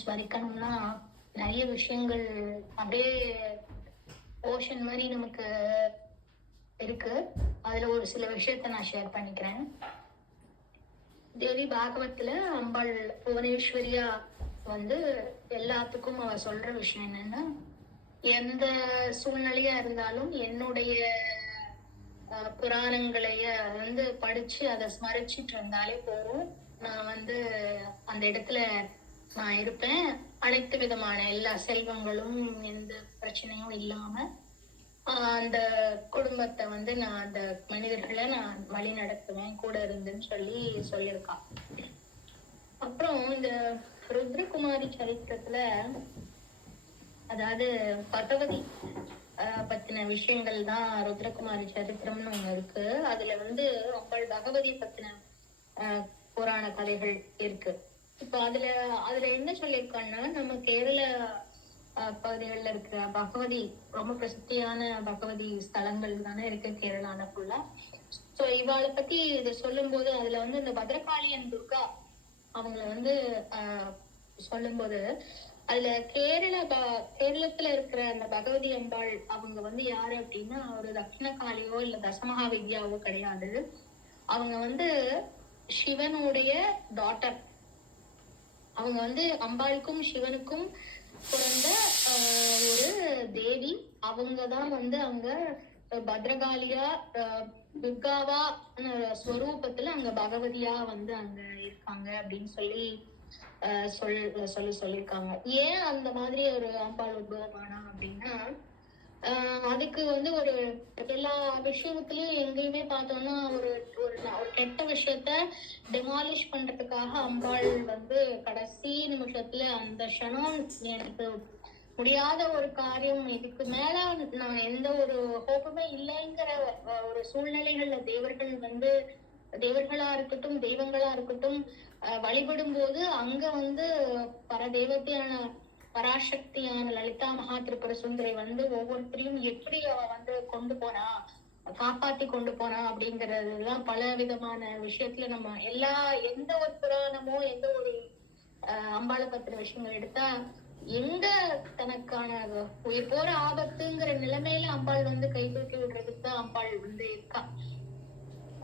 ஸ்மரிக்கணும்னா நிறைய விஷயங்கள் அப்படியே ஓஷன் மாதிரி நமக்கு இருக்கு. அதுல ஒரு சில விஷயத்த நான் ஷேர் பண்ணிக்கிறேன். தேவி பாகவத்துல அம்பாள் புவனேஸ்வரியா எல்லாத்துக்கும் அவ சொல்ற விஷயம் என்னன்னா, எந்த சூழ்நிலையா இருந்தாலும் என்னுடைய புராணங்களைய படிச்சு அதை ஸ்மரிச்சிட்டு இருந்தாலே போதும், நான் அந்த இடத்துல நான் இருப்பேன். அனைத்து விதமான எல்லா செல்வங்களும் எந்த பிரச்சனையும் இல்லாம அந்த குடும்பத்தை நான் அந்த மனிதர்களை நான் வழி நடத்துவேன் கூட இருந்துன்னு சொல்லியிருக்கான். அப்புறம் இந்த ருத்ரகுமாரி சரித்திரத்துல, அதாவது பகவதி பத்தின விஷயங்கள் தான் ருத்ரகுமாரி சரித்திரம்னு ஒண்ணு இருக்கு. அதுல அம்பாள் பகவதி பத்தின புராண கதைகள் இருக்கு. இப்ப அதுல என்ன சொல்லியிருக்காங்கன்னா, நம்ம கேரள பகுதிகளில் இருக்கிற பகவதி ரொம்ப பிரசித்தியான பகவதி ஸ்தலங்கள் தானே இருக்கு கேரளால ஃபுல்லா. சோ இவாளை பத்தி இதை சொல்லும் போது அதுல இந்த பத்ரகாளியன் துர்கா அவங்கள சொல்லும் போது அதுல கேரளத்துல இருக்கிற அந்த பகவதி அம்பாள் அவங்க யாரு அப்படின்னா, ஒரு தட்சிணகாளியோ இல்ல தசமகா வித்யாவோ கிடையாது. அவங்க சிவனுடைய டாட்டர். அவங்க அம்பாளுக்கும் சிவனுக்கும் பிறந்த ஒரு தேவி. அவங்கதான் அங்க பத்ரகாளியா துர்காவா ஸ்வரூபத்துல அங்க பகவதியா அங்க இருக்காங்க அப்படின்னு சொல்லியிருக்காங்க. ஏன் அந்த மாதிரி ஒரு அம்பாள் உத்பவமானா அப்படின்னா, அதுக்கு ஒரு எல்லா விஷயத்திலயும் எங்கேயுமே பார்த்தோம்னா ஒரு கெட்ட விஷயத்த டெமாலிஷ் பண்றதுக்காக அம்பாள் கடைசி நிமிஷத்துல அந்த க்ஷணம் எனக்கு முடியாத ஒரு காரியம், இதுக்கு மேல நான் எந்த ஒரு ஹோப்புமே இல்லைங்கிற ஒரு சூழ்நிலைகள்ல தேவர்களா இருக்கட்டும் தெய்வங்களா இருக்கட்டும் வழிபடும் போது அங்க பரதேவத்தையான பராசக்தியான லலிதா மகா திரிபுர சுந்தரி ஒவ்வொருத்தரையும் எப்படி அவ கொண்டு போனா, காப்பாத்தி கொண்டு போனா அப்படிங்கறதுதான் பல விதமான விஷயத்துல நம்ம எந்த ஒரு புராணமோ எந்த ஒரு அம்பாளை பத்தின விஷயங்கள் எடுத்தா எங்க தனக்கான உயிர் போற ஆபத்துங்கிற நிலைமையில அம்பாள் கை தூக்கி விடுறதுக்கு தான் அம்பாள் இருக்கா.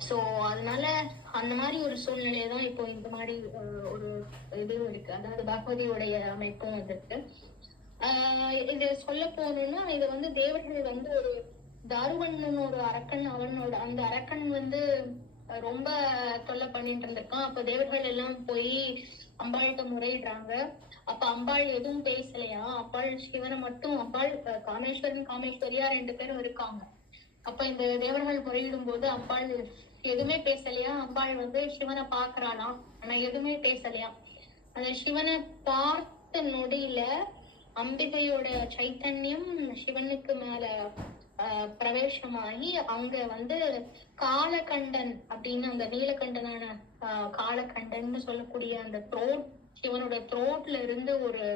சோ அதனால அந்த மாதிரி ஒரு சூழ்நிலையதான் இப்போ இந்த மாதிரி ஒரு இதுவும் இருக்கு. அதாவது பகவதியுடைய அமைப்பும் இருக்கு. இது சொல்ல போகணும்னா, இது தேவர்கள் ஒரு தாருவண்ணன் ஒரு அரக்கன், அவனோட அந்த அரக்கன் ரொம்ப தொல்லை பண்ணிட்டு இருந்திருக்கான். அப்ப தேவர்கள் எல்லாம் போய் அம்பாள்கிட்ட முறையிடுறாங்க. அப்ப அம்பாள் எதுவும் பேசலையா. அம்பாள் சிவனை மட்டும், அம்பாள் காமேஸ்வரியா 2 பேரும் இருக்காங்க. அப்ப இந்த தேவர்கள் முறையிடும் போது அம்பாள் எதுவுமே பேசலையா. அம்பாள் சிவனை பாக்குறாளாம், ஆனா எதுவுமே பேசலையா. அந்த சிவனை பார்த்த நொடியில அம்பிகையோட சைத்தன்யம் சிவனுக்கு மேல பிரவேசமாகி அங்க காலகண்டன் அப்படின்னு, அந்த நீலகண்டனான காலகண்டன் சொல்லக்கூடிய அந்த த்ரோட், சிவனோட த்ரோட்ல இருந்து ஒரு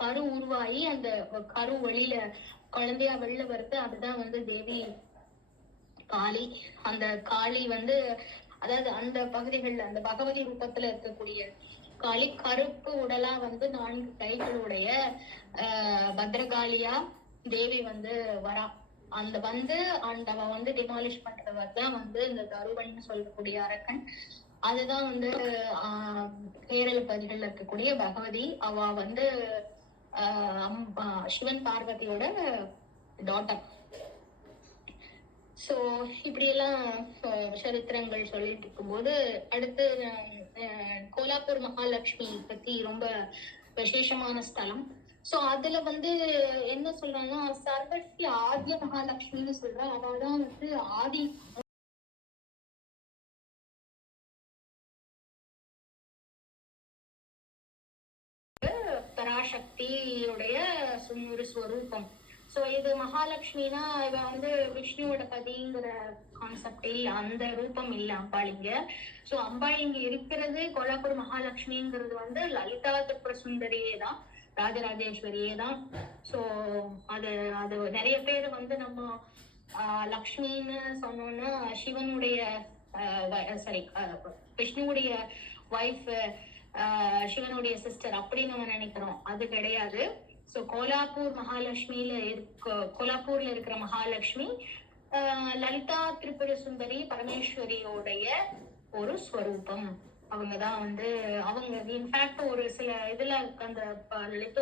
கரு உருவாகி அந்த கரு வெளியில குழந்தையா வெளில வருது. அதுதான் தேவி காளி. அந்த காளி அதாவது அந்த பகுதிகள்ல அந்த பகவதி ரூபத்துல இருக்கக்கூடிய காளி கருப்பு உடலா 4 கைகளுடைய பத்ரகாளியா தேவி வரா. அந்த அவ டிமாலிஷ் பண்றவர்தான் இந்த தருவன் சொல்லக்கூடிய அரக்கன். அதுதான் கேரள பகுதிகள்ல இருக்கக்கூடிய பகவதி. அவ சிவன் பார்வதியோட டாட்டர். சோ இப்படி எல்லாம் சரித்திரங்கள் சொல்லிட்டு இருக்கும்போது, அடுத்து கோலாப்பூர் மகாலட்சுமி பத்தி ரொம்ப விசேஷமான ஸ்தலம். சோ அதுல என்ன சொல்றாங்கன்னா, சர்வஸ்ய ஆத்ய மகாலட்சுமின்னு சொல்றா. அவதான் ஆதி பராசக்தியுடைய ஒரு ஸ்வரூபம். சோ இது மகாலட்சுமினா இவ விஷ்ணுவோட பதிங்கிற கான்செப்ட் இல்ல, அந்த ரூபம் இல்ல அம்பாள் இங்க. சோ அம்பாள் இங்க இருக்கிறது கோலாப்பூர் மகாலட்சுமிங்கிறது லலிதா திரிபுர சுந்தரியே தான், ராஜராஜேஸ்வரியே தான். சோ அது நிறைய பேர் நம்ம லக்ஷ்மின்னு சொன்னோம்னா சிவனுடைய விஷ்ணுவுடைய ஒய்ஃப் சிவனுடைய சிஸ்டர் அப்படின்னு நம்ம நினைக்கிறோம். அது கிடையாது. சோ கோலாப்பூர் மகாலட்சுமியில கோலாப்பூர்ல இருக்கிற மகாலட்சுமி லலிதா திரிபுர சுந்தரி பரமேஸ்வரியோடைய ஒரு ஸ்வரூபம். அவங்கதான் அவங்க இன்ஃபேக்ட் ஒரு சில இதுல அந்த லலித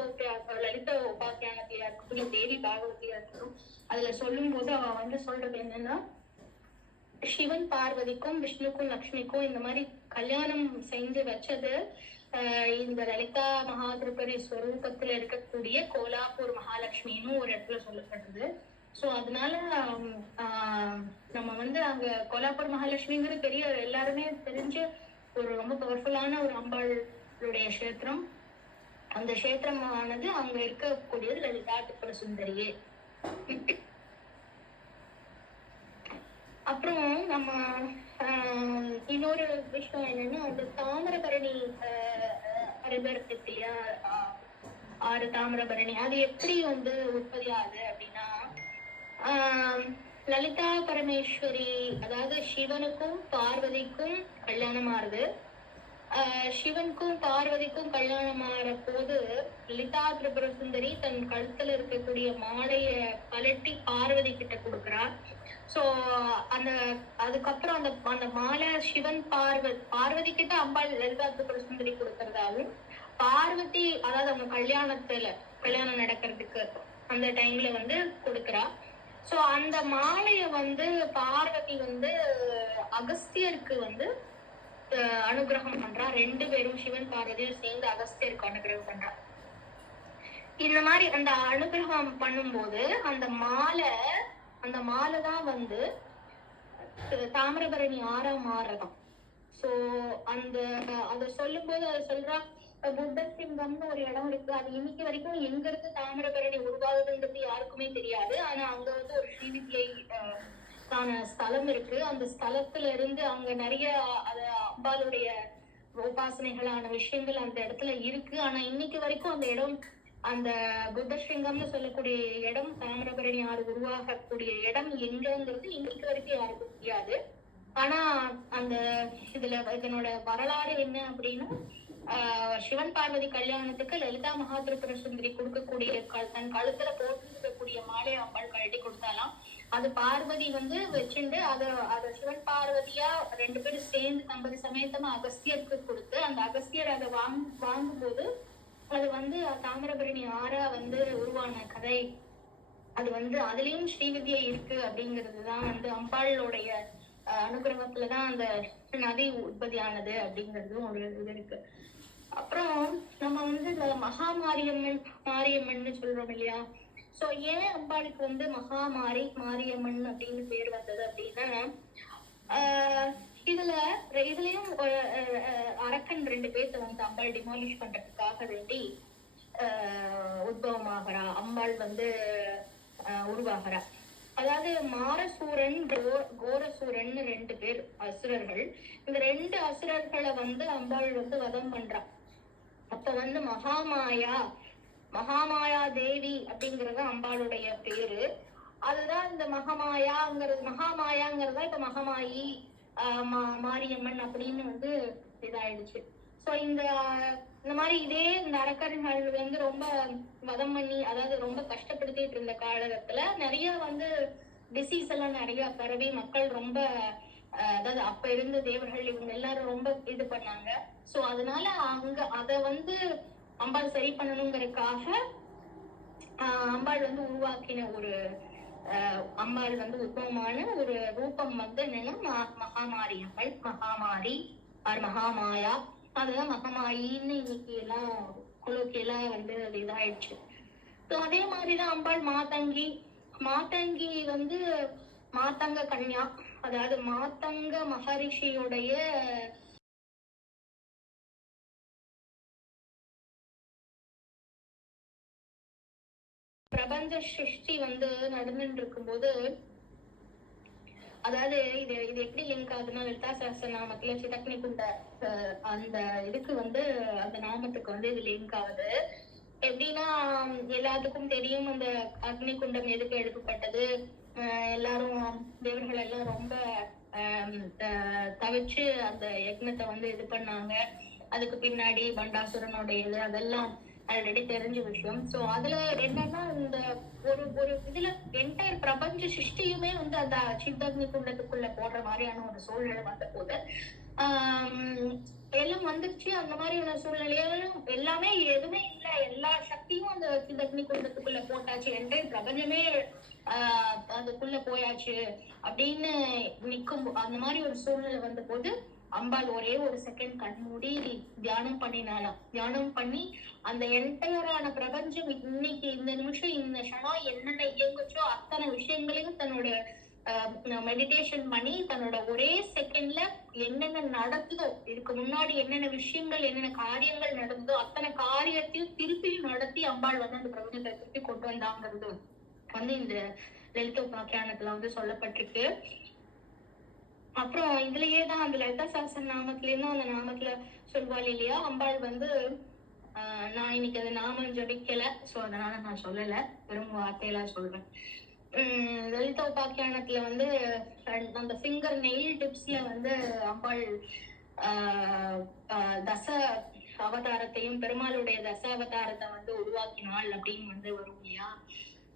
உபாக்கியானத்தில இருக்கட்டும், தேவி பாகவதியா இருக்கட்டும், அதுல சொல்லும் போது அவ சொல்றது என்னன்னா, சிவன் பார்வதிக்கும் விஷ்ணுக்கும் லக்ஷ்மிக்கும் இந்த மாதிரி கல்யாணம் செஞ்சு வச்சது இந்த லலிதா மகாதிரிபுரி ஸ்வரூபத்துல இருக்கக்கூடிய கோலாப்பூர் மகாலட்சுமின்னு ஒரு இடத்துல சொல்லப்பட்டது. சோ அதனால நம்ம அங்க கோலாப்பூர் மகாலட்சுமிங்கிறது பெரிய எல்லாருமே தெரிஞ்ச ஒரு ரொம்ப பவர்ஃபுல்லான ஒரு அம்பாளுடைய கஷேத்திரம். அந்த கஷேத்திரமானது அங்க இருக்கக்கூடியது லலிதா திரிபுர சுந்தரியே. அப்புறம் நம்ம இன்னொரு விஷயம் என்னன்னா, அந்த தாமிரபரணி ரிவர் இருக்கு இல்லையா, 6 தாமிரபரணி, அது எப்படி உற்பத்தி ஆகுது அப்படின்னா, லலிதா பரமேஸ்வரி அதாவது சிவனுக்கும் பார்வதிக்கும் கல்யாணம் ஆறுது. சிவனுக்கும் பார்வதிக்கும் கல்யாணம் ஆற போது லலிதா திரிபுர சுந்தரி தன் கழுத்துல இருக்கக்கூடிய மாலைய கலட்டி பார்வதி கிட்ட கொடுக்குறா. சோ அதுக்கப்புறம் அந்த மாலை சிவன் பார்வதி கிட்ட அம்பாள் லலிதா திரிபுர சுந்தரி கொடுக்கறதாவும், பார்வதி அதாவது அவங்க கல்யாணம் நடக்கிறதுக்கு அந்த டைம்ல கொடுக்கறா. சோ அந்த மாலைய பார்வதி அகஸ்தியருக்கு அனுகிரகம் பண்றா. 2 பேரும் சிவன் பார்வதியும் சேர்ந்து அகஸ்தியருக்கு அனுகிரகம் பண்றா. இந்த மாதிரி அந்த அனுகிரகம் பண்ணும்போது அந்த மாலைதான் தாமிரபரணி 6ஆம் மாறதான். சோ அத சொல்லும் போது அத சொல்றா, புத்தசிங்கம்னு ஒரு இடம் இருக்கு. அது இன்னைக்கு வரைக்கும் எங்க இருந்து தாமிரபரணி உருவாகுதுன்றது யாருக்குமே தெரியாது. ஆனா அங்க ஒரு ஸ்ரீவித்யை ஸ்தலம் இருக்கு. அந்த ஸ்தலத்துல இருந்து அங்க நிறைய அம்பாளுடைய உபாசனைகளான விஷயங்கள் அந்த இடத்துல இருக்கு. ஆனா இன்னைக்கு வரைக்கும் அந்த இடம், அந்த புத்தசிங்கம்னு சொல்லக்கூடிய இடம், தாமிரபரணி ஆறு உருவாகக்கூடிய இடம் எங்கிறது இன்னைக்கு வரைக்கும் யாருக்கும் தெரியாது. ஆனா அந்த இதனோட வரலாறு என்ன அப்படின்னா, சிவன் பார்வதி கல்யாணத்துக்கு லலிதா மகாதிரிபுர சுந்தரி கொடுக்கக்கூடிய தன் கழுத்துல போட்டுக்கூடிய மாலையை அம்பாள் கழட்டி கொடுத்தாலாம். அது பார்வதி வச்சுட்டு அத சிவன் பார்வதியா 2 பேரும் சேர்ந்து தம்பதி சமேதமா அகஸ்தியருக்கு கொடுத்து, அந்த அகஸ்தியர் அதை வாங்கும் போது அது தாமிரபரணி 6ஆ உருவான கதை. அது அதுலயும் ஸ்ரீவித்யை இருக்கு அப்படிங்கிறதுதான் அம்பாளுடைய அனுகிரகத்துலதான் அந்த நதி உற்பத்தி ஆனது அப்படிங்கிறதும் ஒரு இது இருக்கு. அப்புறம் நம்ம இந்த மாரியம்மன் சொல்றோம் இல்லையா. சோ ஏன் அம்பாளுக்கு மாரியம்மன் அப்படின்னு பேர் வந்தது அப்படின்னா, இதுலயும் அரக்கன் 2 பேர்த்த அம்பாள் டிமாலிஷ் பண்றதுக்காக வேண்டி உத்பவமாகறா. அம்பாள் உருவாகிறா. அதாவது மாரசூரன், கோரசூரன் 2 பேர் அசுரர்கள். இந்த 2 அசுரர்களை அம்பாள் வதம் பண்றா. அப்ப மகாமாயா தேவி அப்படிங்கறது அம்பாளுடைய பேரு. அதுதான் இந்த மகாமாயாங்கிறதா இப்ப மகமாயி மாரியம்மன் அப்படின்னு இதாயிடுச்சு. சோ இந்த மாதிரி இந்த அரக்கர்கள் ரொம்ப வதம் பண்ணி, அதாவது ரொம்ப கஷ்டப்படுத்திட்டு இருந்த காலகட்டத்துல நிறைய டிசீஸ் எல்லாம் நிறைய பரவி மக்கள் ரொம்ப அதாவது அப்ப இருந்த தேவர்கள் இவங்க எல்லாரும் ரொம்ப இது பண்ணாங்க. சோ அதனால அத அம்பாள் சரி பண்ணணுங்கிறதுக்காக அம்பாள் உருவாக்கின ஒரு அம்பாள் உத்தமமான ஒரு ரூபம் என்னன்னா மகாமாரியம்மள், மகாமாரி ஆர் மகாமாயா. அதுதான் மகமாயின்னு இன்னைக்கு எல்லாம் குழுக்கெல்லாம் அது இதாயிடுச்சு. அதே மாதிரிதான் அம்பாள் மாதங்கி மாதங்க கன்யா, அதாவது மாதங்க மகரிஷியுடைய பிரபஞ்ச சிருஷ்டி நடந்துட்டு இருக்கும்போது, அதாவது இது எப்படி லிங்க் ஆகுதுன்னா, லலிதா சஹஸ்ரநாமத்துல சிதக்னி குண்ட அந்த இதுக்கு அந்த நாமத்துக்கு இது லிங்க் ஆகுது. எப்படின்னா, எல்லாத்துக்கும் தெரியும் அந்த அக்னி குண்டம் எதுக்கு எடுக்கப்பட்டது. எல்லாரும் தேவர்கள் எல்லாம் ரொம்ப தவிச்சு அந்த யக்னத்தை இது பண்ணாங்க. அதுக்கு பின்னாடி பண்டாசுரனுடைய இது அதெல்லாம் ஆல்ரெடி தெரிஞ்ச விஷயம். சோ அதுல என்னன்னா இந்த ஒரு ஒரு இதுல என்டையர் பிரபஞ்ச சிருஷ்டியுமே வந்து அந்த சித்தக்னி குண்டத்துக்குள்ள போடுற மாதிரியான ஒரு சூழ்நிலை வந்த போது எல்லாம் வந்துருச்சு. அந்த மாதிரியான சூழ்நிலையிலும் எல்லாமே எதுவுமே இல்ல, எல்லா சக்தியும் அந்த சித்தக்னி குண்டத்துக்குள்ள போட்டாச்சு, என்டையர் பிரபஞ்சமே அதுக்குள்ள போயாச்சு அப்படின்னு நிக்கும். அந்த மாதிரி ஒரு சூழ்நிலை வந்த போது அம்பாள் ஒரே ஒரு செகண்ட் கண் மூடி தியானம் பண்ணினாலாம். தியானம் பண்ணி அந்த என்டையரான பிரபஞ்சம் இன்னைக்கு இந்த நிமிஷம் இந்த க்ஷணம் என்னென்ன இயங்குச்சோ அத்தனை விஷயங்களையும் தன்னோட மெடிடேஷன் பண்ணி தன்னோட ஒரே செகண்ட்ல என்னென்ன நடக்குதோ, இதுக்கு முன்னாடி என்னென்ன விஷயங்கள் என்னென்ன காரியங்கள் நடந்ததோ அத்தனை காரியத்தையும் திருப்பியும் நடத்தி அம்பாள் வந்து அந்த பிரபஞ்சத்தை திருப்பி கொண்டு வந்தாங்கிறது வந்து இந்த லலிதோபாக்கியானத்துல வந்து சொல்லப்பட்டிருக்கு. அப்புறம் இதுலயேதான் அந்த லலிதா சாஸ்திர நாமத்துல இருந்தும் அந்த நாமத்துல சொல்வாள் இல்லையா, அம்பாள் வந்து நான் இன்னைக்கு அது நாமம் ஜபிக்கல, சோ அதனால நான் சொல்லல, வெறும் வார்த்தையெல்லாம் சொல்றேன். லலிதோபாக்கியானத்துல வந்து அந்த ஃபிங்கர் நெயில் டிப்ஸ்ல வந்து அம்பாள் தச அவதாரத்தையும் பெருமாளுடைய தச அவதாரத்தை வந்து உருவாக்கினாள் அப்படின்னு வந்து வரும் இல்லையா.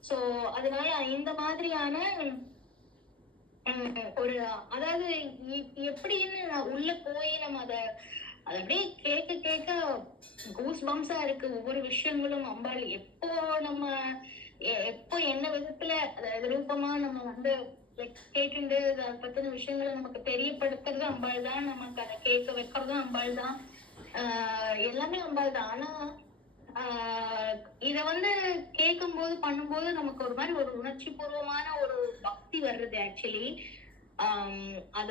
சோ அதனால இந்த மாதிரியான ஒரு அதாவது எப்படின்னு உள்ள போய் நம்ம அதை அப்படியே கேட்க கேட்க கூஸ் பம்ஸா இருக்கு ஒவ்வொரு விஷயங்களும். அம்பாள் எப்போ என்ன விதத்துல ரூபமா நம்ம வந்து கேட்டு அதை பத்தின விஷயங்களை நமக்கு தெரியப்படுத்துறது அம்பாள் தான், நமக்கு அதை கேட்க வைக்கிறதும் அம்பாள் தான், எல்லாமே அம்பாள் தான். ஆனா இத வந்து கேட்கும் போது பண்ணும்போது நமக்கு ஒரு மாதிரி ஒரு உணர்ச்சி பூர்வமான ஒரு பக்தி வர்றது. ஆக்சுவலி அத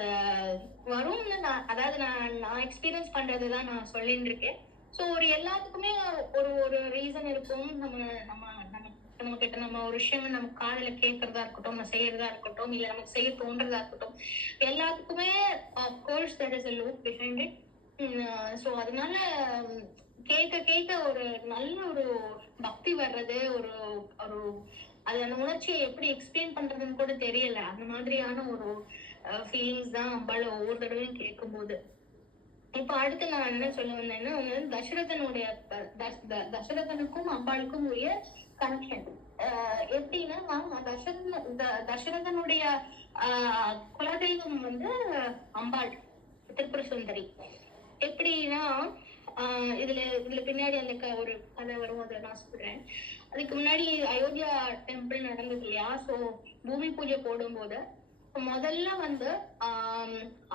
வரும்னு அதாவது நான் எக்ஸ்பீரியன்ஸ் பண்றதுதான் நான் சொல்லிட்டு இருக்கேன். சோ ஒரு எல்லாத்துக்குமே ஒரு ஒரு ரீசன் இருக்கும். நம்ம கிட்ட நம்ம ஒரு விஷயம் நம்ம காதுல கேட்கறதா இருக்கட்டும், நம்ம செய்யறதா இருக்கட்டும், இல்ல நமக்கு செய்ய தோன்றதா இருக்கட்டும், எல்லாத்துக்குமே course there is a loop behind it. So அதனால கேட்க கேட்க ஒரு நல்ல ஒரு பக்தி வர்றது, ஒரு ஒரு அது அந்த உணர்ச்சியை எப்படி எக்ஸ்பிளைன் பண்றதுன்னு கூட தெரியல, அந்த மாதிரியான ஒரு ஃபீலிங்ஸ் தான் அம்பாள் ஒவ்வொரு தடவையும் கேட்கும் போது. இப்ப அடுத்து நான் என்ன சொல்ல வந்தேன்னா, தசரதனுக்கும் அம்பாளுக்கும் உரிய கனெக்ஷன் எப்படின்னா, தசரதனுடைய குலதெய்வம் வந்து அம்பாள் திரிபுர சுந்தரி. எப்படின்னா இதுல பின்னாடி அந்த ஒரு கதை வரும், அதை நான் சொல்றேன். அதுக்கு முன்னாடி அயோத்தியா டெம்பிள் நடந்தது இல்லையா. சோ பூமி பூஜை போடும்போது முதல்ல வந்து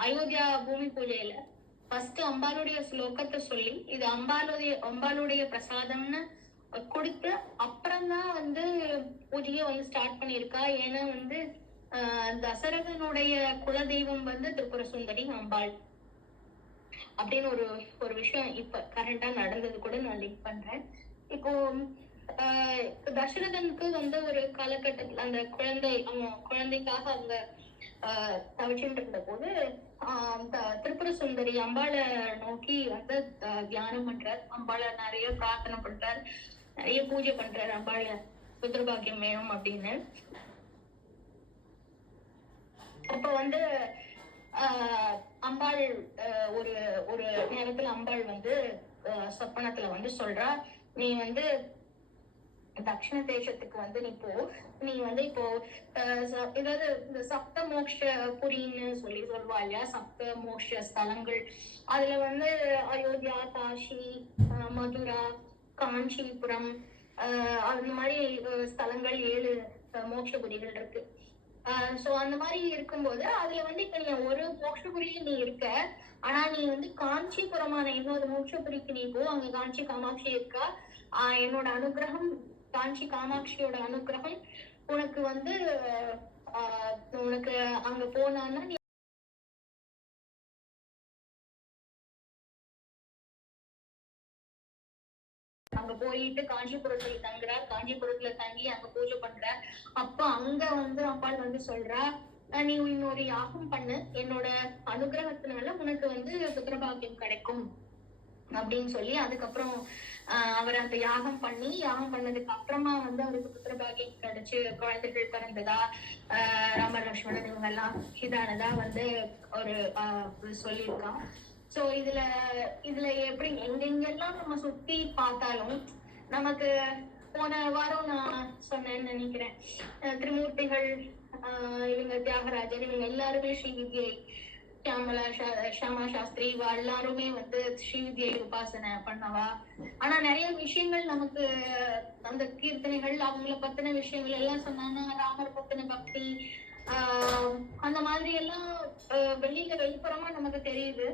அயோத்தியா பூமி பூஜையில ஃபர்ஸ்ட் அம்பாளுடைய ஸ்லோகத்தை சொல்லி இது அம்பாளுடைய பிரசாதம்னு கொடுத்து அப்புறம்தான் வந்து பூஜையை வந்து ஸ்டார்ட் பண்ணியிருக்கா. ஏன்னா வந்து தசரதனுடைய குலதெய்வம் வந்து திரிபுர சுந்தரி அம்பாள் அப்படின்னு ஒரு விஷயம் இப்ப கரண்டா நடந்தது கூட நான் லிங்க் பண்றேன். இப்போ தசரதனுக்கு வந்து ஒரு காலகட்டத்துல அந்த குழந்தைக்காக அவங்க தவிச்சுட்டு இருந்த போது திரிபுர சுந்தரி அம்பாளை நோக்கி வந்து தியானம் பண்றார், அம்பாளை நிறைய பிரார்த்தனை பண்றார், நிறைய பூஜை பண்றாரு, அம்பாள புத்திரபாக்கியம் வேணும் அப்படின்னு. அப்ப வந்து அம்பாள் ஒரு ஒரு நேரத்துல அம்பாள் வந்து சொப்பனத்துல வந்து சொல்றா, நீ வந்து தட்சிண தேசத்துக்கு வந்து நீ வந்து இப்போ ஏதாவது இந்த சப்த மோட்ச புரின்னு சொல்லுவா இல்லையா, சப்த மோட்ச ஸ்தலங்கள். அதுல வந்து அயோத்தியா, காஷி, மதுரா, காஞ்சிபுரம் அந்த மாதிரி ஸ்தலங்கள் 7 மோட்சபுரிகள் இருக்கு. சோ அந்த மாதிரி இருக்கும்போது அதுல வந்து இப்ப நீ ஒரு மோட்சபுரியில நீ இருக்க, ஆனா நீ வந்து காஞ்சிபுரமான இன்னொரு மோட்சபுரிக்கு நீ போ, அங்க காஞ்சி காமாட்சி இருக்கா. என்னோட அனுகிரகம், காஞ்சி காமாட்சியோட அனுகிரகம் உனக்கு வந்து உனக்கு அங்க போனான்னா நீ அங்க போயிட்டு காஞ்சிபுரத்துல தங்குற, காஞ்சிபுரத்துல தங்கி அங்க பூஜை பண்ற. அப்ப அங்க வந்து அம்பாள் வந்து சொல்றா, நீ இன்னொரு யாகம் பண்ணு, என்னோட அனுகிரகத்தினால உனக்கு வந்து புத்திரபாக்கியம் கிடைக்கும் அப்படின்னு சொல்லி அதுக்கப்புறம் அவர் அந்த யாகம் பண்ணதுக்கு அப்புறமா வந்து அவருக்கு புத்திரபாகியம் கிடைச்சு குழந்தைகள் பிறந்ததா, ராமர் லட்சுமணன் இவங்க எல்லாம் இதானதா வந்து ஒரு சொல்லியிருக்கான். சோ இதுல இதுல எப்படி எங்கெங்கெல்லாம் நம்ம சுத்தி பார்த்தாலும் நமக்கு போன வாரம் நான் சொன்னேன்னு நினைக்கிறேன், திரிமூர்த்திகள், இவங்க தியாகராஜர், இவங்க எல்லாருமே ஸ்ரீவித்யை, ஷியாமா சாஸ்திரி, இவ எல்லாருமே வந்து ஸ்ரீவித்யை உபாசனை பண்ணவா. ஆனா நிறைய விஷயங்கள் நமக்கு அந்த கீர்த்தனைகள் அவங்கள பத்தின விஷயங்கள் எல்லாம் சொன்னாங்கன்னா ராமர் பத்தின பக்தி அந்த மாதிரி எல்லாம் வெளிப்புறமா நமக்கு தெரியுது.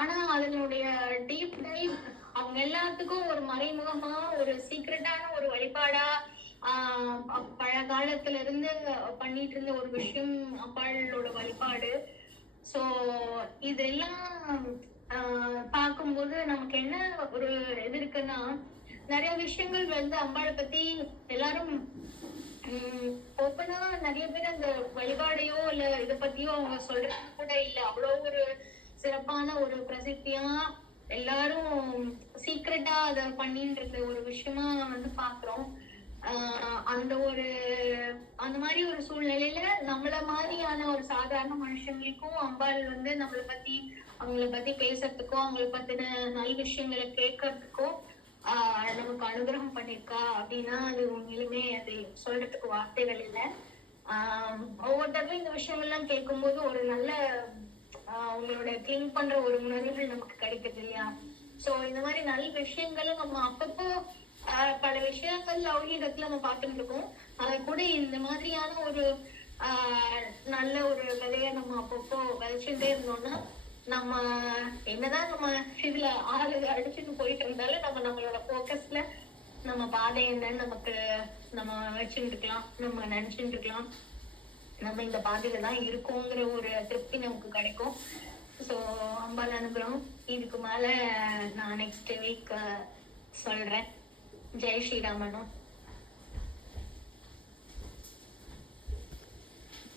ஆனா அதனுடைய டீப் டைவ் அவங்க எல்லாத்துக்கும் ஒரு மறைமுகமா ஒரு சீக்ரெட்டான ஒரு வழிபாடா பழைய காலத்துல இருந்து பண்ணிட்டு இருந்த ஒரு விஷயம் அம்பாளோட வழிபாடு. சோ இதெல்லாம் பார்க்கும்போது நமக்கு என்ன ஒரு இது இருக்குன்னா, நிறைய விஷயங்கள் வந்து அம்பாளை பத்தி எல்லாரும் ஓப்பனா நிறைய பேர் அந்த வழிபாடையோ இல்ல இத பத்தியோ அவங்க சொல்றது கூட இல்ல. அவ்வளவு ஒரு சிறப்பான ஒரு பிரசித்தியா எல்லாரும் சீக்ரெட்டா அத பண்ணிட்டு இருந்த ஒரு விஷயமா வந்து பாக்குறோம். அந்த மாதிரி ஒரு சூழ்நிலையில நம்மள மாதிரியான ஒரு சாதாரண மனுஷங்களுக்கும் அம்பாள் வந்து அவங்கள பத்தி பேசுறதுக்கும் அவங்கள பத்தின நல்ல விஷயங்களை கேட்கறதுக்கும் நமக்கு அனுகிரகம் பண்ணிருக்கா அப்படின்னா அது உண்மையிலுமே அது சொல்றதுக்கு வார்த்தைகள் இல்லை. ஒவ்வொருத்தருக்கும் இந்த விஷயங்கள்லாம் கேட்கும்போது ஒரு நல்ல அவங்களோட கிளீன் பண்ற ஒரு உணர்வுகள் நமக்கு கிடைக்குது இல்லையா. சோ இந்த மாதிரி நல்ல விஷயங்களும் நம்ம அப்பப்போ பல விஷயங்கள் லௌகீகத்துல நம்ம பார்த்துட்டு இருக்கோம். அதை கூட இந்த மாதிரியான ஒரு நல்ல ஒரு விதைய நம்ம அப்பப்போ விதைச்சுட்டே இருந்தோம்னா நம்ம என்னதான் நம்ம இதுல அடிச்சுட்டு போயிட்டு இருந்தாலும் நம்மளோட போக்கஸ்ல நம்ம பாதை என்னன்னு நம்ம வச்சுட்டு இருக்கலாம், நம்ம நினைச்சுட்டு இருக்கலாம். நம்ம இந்த பாதையில தான் இருக்கோங்கிற ஒரு திருப்தி நமக்கு கிடைக்கும். ஸோ அம்பாள் அனுகிரகம். இதுக்கு மேல நான் நெக்ஸ்ட் வீக் சொல்றேன். ஜெய் ஸ்ரீராமனும்.